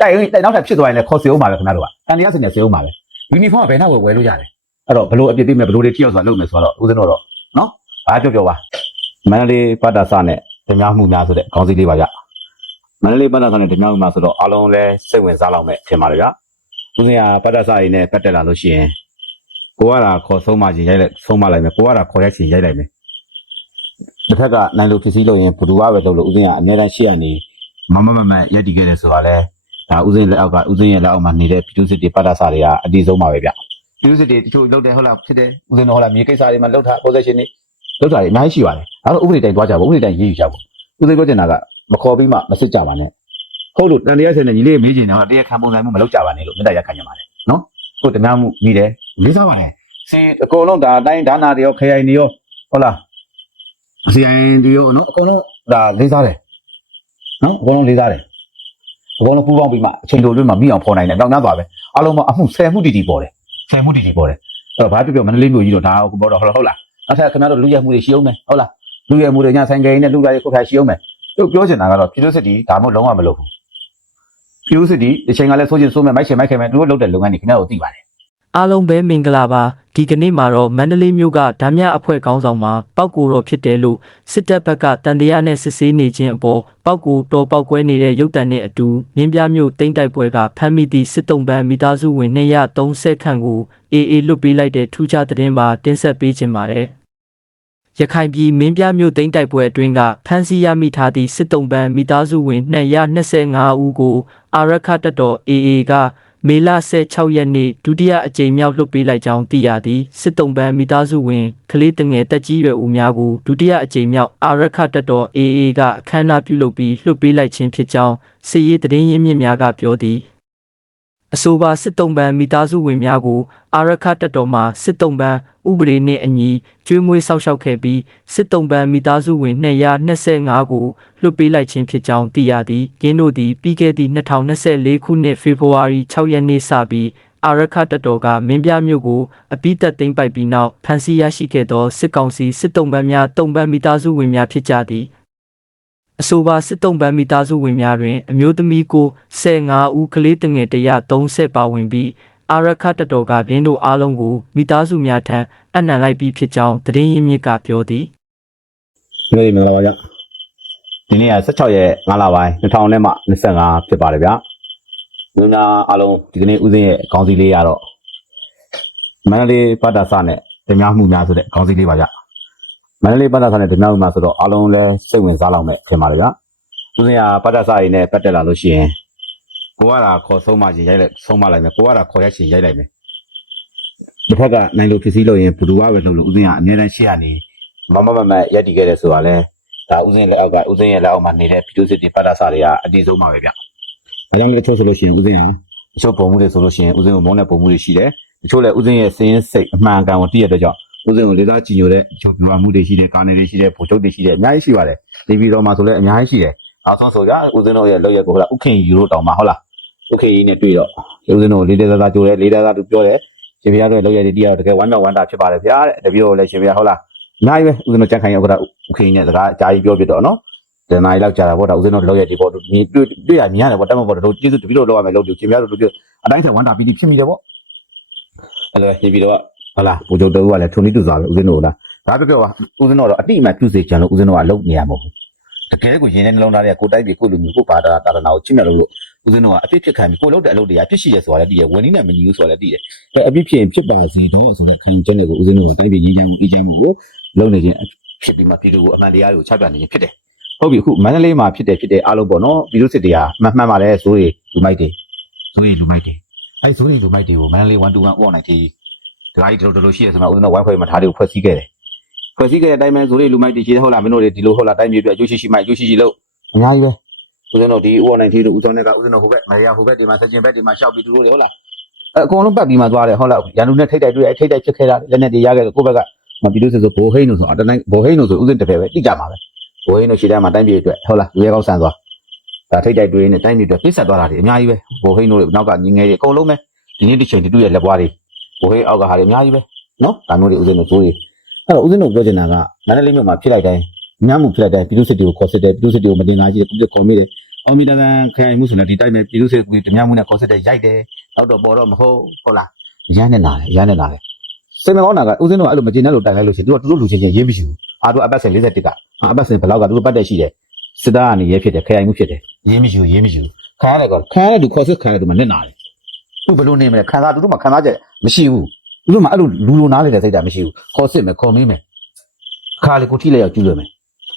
တိုက်တိုက်နောက်ထပ်ဖြစ်သွားရင်လည်းခေါ်စေအောင်ပါပဲခင်ဗျားတို့ကတန်တရားစင်နေစေအောင်ပါပဲယူနီဖောင်းကဘယ်နောက်ဝယ်ဝယ်လို့ရတယ်အဲ့တော့ဘလို့အပြစ်သိမဲ့ဘလို့တွေထိရောက်စွာလုပ်မယ်ဆိုတော့ဦးဇင်းတို့တော့နော်ဘာပြောပြောပါမန္တလေးပတ်တာစနဲ့ဓမြမှုများဆိုတဲ့ခေါင်းစည်းလေးပါဗျမန္တလေးပတ်တာစနဲ့ဓမြမှုများဆိုတော့အားလုံးလည်းစိတ်ဝင်စားလောက်မဲ့ထင်ပါတယ်ဗျဦးဇင်းကပတ်တာစရည်နဲ့ပတ်တက်လာလို့ရှိရင်ကိုကလာခေါ်ဆုံးမချင်းရိုက်လိုက်ဆုံးမလိုက်မယ်ကိုကလာခေါ်ရိုက်ချင်ရိုက်လိုက်မယ်တစ်ဖက်ကနိုင်လို့ဖြစ်စည်းလို့ရင်ဘသူကပဲလုပ်လို့ဦးဇင်းကအများတန်းရှေ့ကနေမမမမရက်တည်ခဲ့တယ်ဆိုတာလဲ ဒါဥစဉ်လက်အောက်ကဥစဉ်ရဲ့လက်အောက်မှာနေတဲ့ပြည်သူစစ်တွေပတ်တာစာတွေကအတီးဆုံးပါပဲဗျပြည်သူစစ်တွေတချို့လောက်တယ်ဟုတ်လားဖြစ်တယ်ဥစဉ်တော့ဟုတ်လားမြေကိစ္စတွေမှာလောက်တာ possession တွေလောက်တာတွေအများကြီးရှိပါတယ်ဒါတော့ဥပဒေတိုင်းတွားကြပါဥပဒေတိုင်းရေးယူကြပါဥစဉ်ပြောချင်တာကမခေါ်ပြီးမှမစစ်ကြပါနဲ့ဟုတ်လို့တန်တရားဆင်နေညီလေးမေးချင်တယ်ဟုတ်တရားခံပုံစံမှုမလောက်ကြပါနဲ့လို့မေတ္တာရက်ခံကြပါတယ်နော်ဟုတ်တရားမှုမိတယ်လေးစားပါတယ်စင်အကုန်လုံးဒါအတိုင်းဒါနာတွေရောခရိုင်တွေရောဟုတ်လားစီအိုင်တွေရောနော်အကုန်လုံးဒါလေးစားတယ်နော်အကုန်လုံးလေးစားတယ် အကုန်လုံးပူးပေါင်းပြီးမှအချိန်တိုအတွင်းမှာမိအောင်ဖော်နိုင်တယ်။နောက်များသွားပဲ။အားလုံးမအမှု10မှုတီတီပေါ်တယ်။10မှုတီတီပေါ်တယ်။အဲ့တော့ဘာပြောပြောမန္တလေးမြို့ကြီးတော့ဒါကိုပေါ်တော့ဟုတ်လားဟုတ်လား။နောက်ထပ်ခင်ဗျားတို့လူရဲမှုတွေရှိအောင်မယ်ဟုတ်လား။လူရဲမှုတွေညဆိုင်ကိန်းနဲ့လူသားတွေခုထိုင်ရှိအောင်မယ်။တို့ပြောချင်တာကတော့ပြည်သူစစ်တီဒါမှမဟုတ်လုံးဝမလုပ်ဘူး။ပြည်သူစစ်တီအချိန်ကလည်းဆိုးချင်ဆိုးမယ်မိုက်ချင်မိုက်ခဲမယ်သူတို့လုပ်တဲ့လုပ်ငန်းတွေခင်ဗျားတို့သိပါတယ်အားလုံးပဲမင်္ဂလာပါ ဒီကနေ့မှာတော့မန္တလေးမြို့ကဓာမြအဖွဲ့ခေါင်းဆောင်မှာပောက်ကူတော့ဖြစ်တယ်လို့စစ်တပ်ဘက်ကတန်တရားနဲ့စစ်ဆေးနေခြင်းအပေါ်ပောက်ကူတော်ပောက်ကွဲနေတဲ့ရုပ်တံနဲ့အတူမြင်းပြမြို့တိမ့်တိုက်ပွဲကဖမ်းမိသည့်စစ်တုံးပန်းမိသားစုဝင်230ခန့်ကိုအေးအေးလွတ်ပေးလိုက်တဲ့ထူးခြားသတင်းပါတင်ဆက်ပေးခြင်းပါတယ်ရခိုင်ပြည်မင်းပြမြို့သိမ်းတိုက်ပွဲအတွင်းကဖမ်းဆီးရမိထားသည့်စစ်တုံးပန်းမိသားစုဝင်225ဦးကိုအာရခတပ်တော် AA က မေလ16ရက်နေ့ဒုတိယအကြိမ်မြောက်လွှတ်ပေးလိုက်ကြောင်းသိရသည်စစ်တုံးပန်းမိသားစုဝင်ကလေးတငယ်တက်ကြီးရွယ်ဦးများကိုဒုတိယအကြိမ်မြောက်အာရခတပ်တော် AA ကအခမ်းအနားပြုလုပ်ပြီးလွှတ်ပေးလိုက်ခြင်းဖြစ်ကြောင်းစစ်ရေးသတင်းရင်းမြစ်များကပြောသည် အဆိုပါစစ်တုံးပန်းမိသားစုဝင်များကိုအာရခတပ်တော်မှစစ်တုံးပန်းဥပဒေနှင့်အညီကျွေးမွေးဆောက်ရှောက်ခဲ့ပြီးစစ်တုံးပန်းမိသားစုဝင်225ကိုလွှတ်ပေးလိုက်ခြင်းဖြစ်ကြောင်းသိရသည်။ကင်းတို့သည်ပြီးခဲ့သည့်2024ခုနှစ်ဖေဖော်ဝါရီ6ရက်နေ့စပြီးအာရခတပ်တော်ကမင်းပြမြို့ကိုအပိသက်သိမ်းပိုက်ပြီးနောက်ဖမ်းဆီးရရှိခဲ့သောစစ်ကောင်စီစစ်တုံးပန်းများတုံးပန်းမိသားစုဝင်များဖြစ်ကြသည်။ အဆိုပါစစ်တုံးပန်းမိသားစုဝင်များတွင် အမျိုးသမီးကို15ဦးကလေးတငယ်130ပါဝင်ပြီးအာရခတပ်တော်ကဒင်းတို့အားလုံးကိုမိသားစုများထံအနံလိုက်ပြီးဖြစ်ကြောင်းသတင်းရင်းမြစ်ကပြောသည်။ဒီနေ့မင်္ဂလာပါဗျ။ဒီနေ့က16ရက်5လပိုင်း2000နဲ့မှ25ဖြစ်ပါတယ်ဗျ။ညီနာအားလုံးဒီကနေ့ဦးစင်းရဲ့ခေါင်းစည်းလေးကတော့မန္တလေးပတ်တာစနဲ့ဓမြမှုများဆိုတဲ့ခေါင်းစည်းလေးပါဗျ။ မန္တလေးပတ်တာစနဲ့ဓမြမှုများဆိုတော့အားလုံးလည်းစိတ်ဝင်စားလောက်မဲ့ထင်ပါတယ်ဗျ။ဦးစင်းကပတ်တာစရည်နဲ့ပတ်တက်လာလို့ရှိရင်ကိုကလာခေါ်ဆုံးမချင်းရိုက်လိုက်ဆုံးမလိုက်မယ်ကိုကလာခေါ်ရိုက်ချင်ရိုက်လိုက်မယ်။တစ်ဖက်ကနိုင်လို့ဖြစ်စည်းလို့ရင်ဘသူကပဲလုပ်လို့ဦးစင်းကအများတန်းရှေ့ကနေမမမမရက်တည်ခဲ့တယ်ဆိုတာလဲဒါဦးစင်းလက်အောက်ကဦးစင်းရဲ့လက်အောက်မှာနေတဲ့ပြည်သူစစ်တီပတ်တာစာတွေကအတီးဆုံးပါပဲဗျ။ဒါကြောင့်လည်းတချို့ဆိုလို့ရှိရင်ဦးစင်းဟာတချို့ပုံမှုတွေဆိုလို့ရှိရင်ဦးစင်းကိုမုန်းတဲ့ပုံမှုတွေရှိတယ်။တချို့လည်းဦးစင်းရဲ့စင်းရင်စိတ်အမှန်ကန်ကိုသိရတဲ့ကြောင့် ဦးစင်းကိုလေးစားကြည်ညိုတဲ့ချုပ်ပြမှုတွေရှိတယ်၊ကာနေတွေရှိတယ်၊ဗိုလ်ချုပ်တွေရှိတယ်အများကြီးရှိပါတယ်။ဒီပြီးတော့မှဆိုလည်းအများကြီးရှိတယ်။နောက်ဆုံးဆိုကြဦးစင်းတို့ရဲ့လောက်ရက်ကိုဟုတ်လားဥခင်ယူလို့တောင်းမှာဟုတ်လား။ဥခင်ကြီးနဲ့တွေ့တော့ဦးစင်းတို့လေးလေးစားစားကြိုးတယ်လေးစားစားသူပြောတယ်။ရှင်ပြရတဲ့လောက်ရက်တွေတီးရတော့တကယ်ဝမ်းမြောက်ဝမ်းသာဖြစ်ပါတယ်ဗျာတဲ့။တပည့်တော်လည်းရှင်ပြရဟုတ်လား။အများကြီးပဲဦးစင်းတို့ကြက်ခိုင်ဥက္ကဋ္ဌဥခင်ကြီးနဲ့စကားအကြာကြီးပြောပြတော့နော်။တနားရီလောက်ကြာတာပေါ့ဒါဦးစင်းတို့လောက်ရက်ဒီပေါ့တွေ့တွေ့ရမြင်ရတယ်ပေါ့တက်မပေါ့တို့ကျေးဇူးတပည့်တော်လောက်ရမယ်လို့ဒီရှင်ပြရတို့တို့အတိုင်းဆက်ဝမ်းသာပီတိဖြစ်မိတယ်ပေါ့။အဲ့လိုရှင်ပြီးတော့ ဟုတ်လားပူချုပ်တော်ကလည်းထုံနေတူစွာပဲဦးစင်းတို့လားဒါပြောပြောပါဦးစင်းတို့ကတော့အတိအမှန်ပြုစေချင်လို့ဦးစင်းတို့ကလုပ်နေရမှာမဟုတ်ဘူးတကယ်ကိုရင်ထဲနှလုံးသားတွေကကိုတိုက်ပြီးကိုလူမျိုးကိုပါတာတာနာကိုချိမြတ်လို့ဦးစင်းတို့ကအပြစ်ဖြစ်ခံပြီးကိုလုပ်တဲ့အလုပ်တွေကပြစ်ရှိရဲဆိုတာလည်းတည်ရဝန်ကြီးနဲ့မညီဘူးဆိုတာလည်းတည်တယ်အဲအပြစ်ဖြစ်ရင်ဖြစ်ပါစီတော့ဆိုတဲ့ခံယူချက်တွေကိုဦးစင်းတို့ကတိုက်ပြီးရင်းချမ်းမှုအေးချမ်းမှုကိုလုပ်နေခြင်းဖြစ်ပြီးမှပြည်သူကိုအမှန်တရားကိုချပြနေခြင်းဖြစ်တယ်ဟုတ်ပြီအခုမန္တလေးမှာဖြစ်တယ်ဖြစ်တယ်အားလုံးပေါ့နော်ပြည်သူစစ်တွေကမှန်မှန်ပါလဲဆိုရီလူမိုက်တွေဆိုရီလူမိုက်တွေအဲဆိုရီလူမိုက်တွေကိုမန္တလေး121 online တီ ဒီလိုက်တို့တို့ရှိရဆိုမှဦးဇင်းတို့ wifi မှာထားတွေကိုဖွဲ့စည်းခဲ့တယ်ဖွဲ့စည်းခဲ့တဲ့အတိုင်းပဲဆိုရီလူမိုက်တွေရှိတယ်ဟုတ်လားမင်းတို့တွေဒီလိုဟုတ်လားတိုင်းပြည်ပြအကျိုးရှိရှိမိုက်အကျိုးရှိရှိလို့အများကြီးပဲဦးဇင်းတို့ဒီ online တီတို့ဦးဇောင်းနဲ့ကဦးဇင်းတို့ဟိုဘက်မရဟိုဘက်ဒီမှာစကြင်ဘက်ဒီမှာရှောက်ပြီးသူတို့တွေဟုတ်လားအဲအကုန်လုံးပတ်ပြီးမှသွားတယ်ဟုတ်လားရန်သူနဲ့ထိတ်တိုက်တွေ့ထိတ်တိုက်ဖြစ်ခဲ့တာလက်နဲ့တွေရခဲ့တယ်ကိုယ့်ဘက်ကမပြည်သူစစ်ဆိုဘိုဟိန်းလို့ဆိုအတတိုင်းဘိုဟိန်းလို့ဆိုဦးဇင်းတစ်ဖက်ပဲတိကြမှာပဲဘိုဟိန်းလို့ရှိတဲ့မှာတိုင်းပြည်အတွက်ဟုတ်လားလူရဲကောင်းဆန်သွားဒါထိတ်တိုက်တွေ့နေတိုင်းပြည်အတွက်ပြစ်ဆက်သွားတာတွေအများကြီးပဲဘိုဟိန်းတို့နောက်ကညီငယ်တွေအကုန်လုံးပဲဒီနေ့တစ်ချိန်တူရဲ့လက်ပွားတွေ ဘိုဟိန်းအောက်ကဟာတွေအများကြီးပဲနော်ဒါမျိုးတွေဦးဇင်းတို့စိုးရိမ်အဲ့တော့ဦးဇင်းတို့ပြောချင်တာကမန္တလေးမြို့မှာဖြစ်လိုက်တိုင်းညမှုဖြစ်လိုက်တိုင်းပြည်သူစစ်တွေကိုခေါ်စစ်တယ်ပြည်သူစစ်တွေကိုမတင်သားကြီးကုသခေါ်မိတယ်အောင်မီတန်ခံမှုဆိုတော့ဒီတိုက်မဲ့ပြည်သူ့စစ်ကူတများမှုနဲ့ခေါ်စစ်တဲ့ရိုက်တယ်နောက်တော့ပေါ်တော့မဟုတ်ဟုတ်လားရမ်းနေတာရမ်းနေတာလေစိတ်မကောင်းတာကဦးစင်းတို့အဲ့လိုမကျေနပ်လို့တိုင်လိုက်လို့ရှိရင်သူကသူတို့လူချင်းချင်းရေးမရှိဘူးအာတို့အပတ်စဉ်41ကအပတ်စဉ်ဘလောက်ကသူတို့ပတ်တဲ့ရှိတယ်စစ်သားကနေရဲဖြစ်တယ်ခရိုင်မှုဖြစ်တယ်ရေးမရှိဘူးရေးမရှိဘူးခံရတယ်ကောခံရတဲ့သူခေါ်စစ်ခံရတဲ့သူမှနစ်နာတယ် သူဘယ်လိုနေမလဲခံစားသူတို့မှခံစားချက်မရှိဘူးသူတို့မှအဲ့လိုလူလိုနားလေတဲ့စိတ်ဓာတ်မရှိဘူးခေါ်စစ်မယ်ခေါ်မင်းမယ်ခါလေကိုထိလိုက်ရောက်ကျူးလွယ်မယ်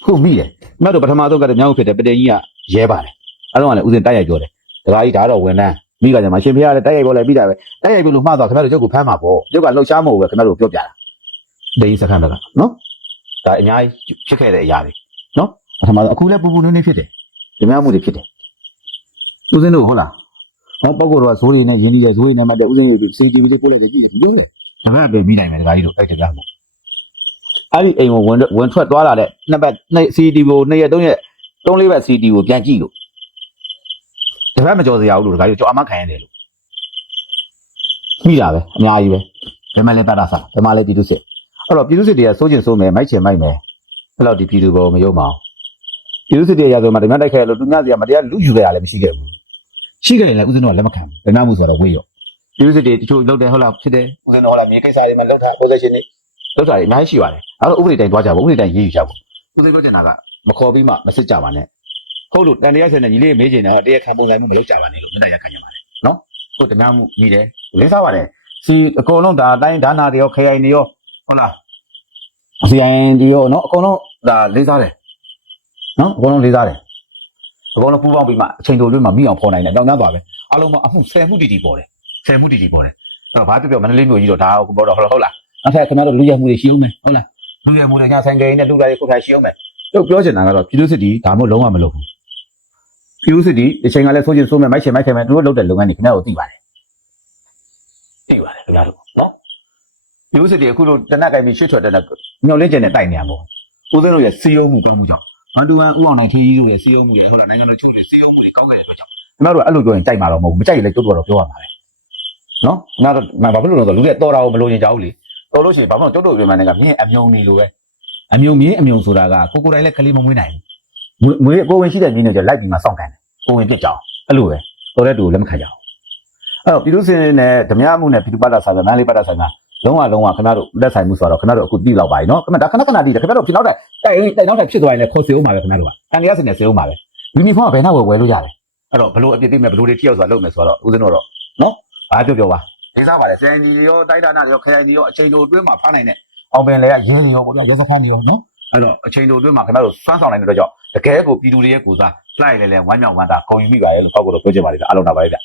ခုမိတယ်မြတ်တို့ပထမဆုံးကတည်းကမြောက်ဖြစ်တယ်ပတေကြီးကရဲပါတယ်အဲ့တော့ကလည်းဦးစင်တိုက်ရိုက်ပြောတယ်ဒကာကြီးဒါတော့ဝန်တန်းမိကကြမှာရှင်ဖေရလည်းတိုက်ရိုက်ပြောလိုက်ပြီးတာပဲတိုက်ရိုက်ပြောလို့မှားသွားခင်ဗျားတို့ကျုပ်ကိုဖမ်းမှာပေါ့ကျုပ်ကလှုပ်ရှားမဟုတ်ပဲခင်ဗျားတို့ပြောပြတာဒိန်းစခန်းဘက်ကနော်ဒါအများကြီးဖြစ်ခဲ့တဲ့အရာတွေနော်ပထမဆုံးအခုလည်းပူပူနွေးနွေးဖြစ်တယ်ဒီများမှုတွေဖြစ်တယ်ဦးစင်တို့ဟုတ်လား ဟောပုဂ္ဂိုလ်တော့ဇိုးတွေနဲ့ရင်းနှီးတယ်ဇိုးတွေနဲ့မှတ်တယ်ဦးစင်ရေစီတီဗီလေးကိုလည်းကြည့်တယ်ပြောတယ်ဒါမှပဲပြီးနိုင်မယ်ဒကာကြီးတို့တိုက်တယ်လားမို့အဲ့ဒီအိမ်ကိုဝင်ဝင်ထွက်သွားလာတဲ့နှစ်ပတ်နှစ်စီတီကိုနှစ်ရက်သုံးရက်သုံးလေးပတ်စီတီကိုပြန်ကြည့်လို့ဒါမှမကြော်စရာဘူးလို့ဒကာကြီးတို့ကြော်အမခံရတယ်လို့မိတာပဲအများကြီးပဲဘယ်မှလဲတတ်တာစားဘယ်မှလဲပြည်သူစစ်အဲ့တော့ပြည်သူစစ်တွေကစိုးကျင်စိုးမယ်မိုက်ချင်မိုက်မယ်အဲ့တော့ဒီပြည်သူဘောမယုံပါဘူးပြည်သူစစ်တွေရာဆိုမှဓမ္မတိုက်ခိုက်လို့သူများစီကမတရားလူယူခဲ့ရလည်းမရှိခဲ့ဘူး ရှိခဲ့ရင်လည်းဦးဇင်းတို့ကလက်မခံဘူးဓမ္မမှုဆိုတော့ဝေးရောပြည်သူစစ်တွေတချို့လောက်တယ်ဟုတ်လားဖြစ်တယ်ဦးဇင်းတို့ဟုတ်လားမြေကိစ္စတွေနဲ့လောက်တာ possession တွေလောက်တာတွေအများကြီးရှိပါတယ်အဲ့တော့ဥပဒေတိုင်းသွားကြဖို့ဥပဒေတိုင်းရေးယူကြဖို့ဦးဇင်းတို့ကျင်တာကမခေါ်ပြီးမှမစစ်ကြပါနဲ့ဟုတ်လို့တန်တရားဆန်တဲ့ညီလေးမေးချင်တာတရားခံပုံစံမှုမလုပ်ကြပါနဲ့လို့မြတ်တရားခံကြပါတယ်နော်ဟုတ်ဓမ္မမှုညီတယ်လေးစားပါတယ်စီအကုန်လုံးဒါအတိုင်းဒါနာတွေရောခရိုင်တွေရောဟုတ်လားစီအိုင်တွေရောနော်အကုန်လုံးဒါလေးစားတယ်နော်အကုန်လုံးလေးစားတယ် အကုန်လုံးပူးပေါင်းပြီးမှအချိန်တိုတွင်းမှာမိအောင်ဖော်နိုင်တယ်တောင်းတသွားပဲအားလုံးမအမှု10မှုတီတီပေါ်တယ်10မှုတီတီပေါ်တယ်အဲ့တော့ဘာပြောပြောမန္တလေးမြို့ကြီးတော့ဒါကိုပေါ်တော့ဟုတ်လားအဲ့ဒါခင်ဗျားတို့လူရမှုတွေရှိအောင်မယ်ဟုတ်လားလူရမှုတွေညဆိုင်ကလေးနဲ့လူသားတွေခုထိုင်ရှိအောင်မယ်တို့ပြောချင်တာကတော့ပြည်သူစစ်တီဒါမှမဟုတ်လုံးဝမလုပ်ဘူးပြည်သူစစ်တီအချိန်ကလည်းဆိုးချင်ဆိုးမယ်မိုက်ချင်မိုက်ချင်မယ်သူတို့လုပ်တဲ့လုပ်ငန်းတွေခင်ဗျားတို့သိပါတယ်သိပါတယ်ခင်ဗျားတို့နော်ပြည်သူစစ်တီအခုလိုတနက်ကင်ပြီးရှစ်ထွက်တဲ့ညှော်လင်းကျင်နဲ့တိုက်နေရမို့ဦးစင်းတို့ရဲ့စီယုံမှုကောင်းမှုကြောင့် မန်တူဝမ်ဦးအောင်နိုင်ထေးကြီးတို့ရဲ့စီယုံမှုတွေဟုတ်လားနိုင်ငံတော်ချုပ်တွေစီယုံမှုတွေကောင်းခဲ့တဲ့အတွက်ကြောင့်ခင်ဗျားတို့အဲ့လိုပြောရင်ကြိုက်မှာတော့မဟုတ်ဘူးမကြိုက်ရင်လည်းကျုပ်တို့ကတော့ပြောရမှာပဲနော်ငါတော့ငါဘာဖြစ်လို့လဲဆိုတော့လူတွေတော်တာကိုမလို့ရင်ကြောက်လေတော်လို့ရှိရင်ဘာမှကျုပ်တို့ပြင်မှန်းကမြင်းအမြုံနေလို့ပဲအမြုံမြင်းအမြုံဆိုတာကကိုကိုတိုင်းလည်းကလေးမမွေးနိုင်ဘူးမွေးကိုဝင်ရှိတဲ့မြင်းတွေကျလိုက်ပြီးမှစောင့်ကန်တယ်ကိုဝင်ပြစ်ကြအောင်အဲ့လိုပဲတော်တဲ့တူလက်မခံကြအောင်အဲ့တော့ပြည်သူစင်နဲ့ဓမြမှုနဲ့ပြည်သူပါတာဆိုင်ကမန်းလေးပါတာဆိုင်က လုံးဝလုံးဝခင်ဗျားတို့လက်ဆိုင်မှုဆိုတော့ခင်ဗျားတို့အခုတိလောက်ပါပြီနော်ခင်ဗျာဒါခဏခဏတိတယ်ခင်ဗျားတို့ဖြစ်နောက်တဲ့တိုက်တိုက်နောက်တဲ့ဖြစ်သွားရင်လည်းခေါ်စေဦးမှာပဲခင်ဗျားတို့ကအန်ဒီယာစင်နဲ့စေဦးမှာပဲယူနီဖောင်းကဘယ်နောက်ဝယ်ဝယ်လို့ရတယ်အဲ့တော့ဘလို့အပြစ်သိမဲ့ဘလို့တွေထိရောက်စွာလုပ်မယ်ဆိုတော့ဦးဇင်းတို့တော့နော်ဘာပြောပြောပါဒီစားပါတယ်စံကြီးရောတိုက်တာနာရောခရိုင်ကြီးရောအချိန်တိုအတွင်းမှာဖမ်းနိုင်တဲ့အောင်ပင်လေကရဲရောပေါ့ဗျာရဲစခန်းကြီးရောနော်အဲ့တော့အချိန်တိုအတွင်းမှာခင်ဗျားတို့စွမ်းဆောင်နိုင်တဲ့တော့ကြောင့်တကယ်ကိုပြည်သူတွေရဲ့ကိုစားလှိုက်လေလေဝမ်းမြောက်ဝမ်းသာဂုဏ်ယူမိပါရဲ့လို့ဖောက်ကတော့ပြောချင်ပါတယ်ဗျအားလုံးတာပါပဲဗျ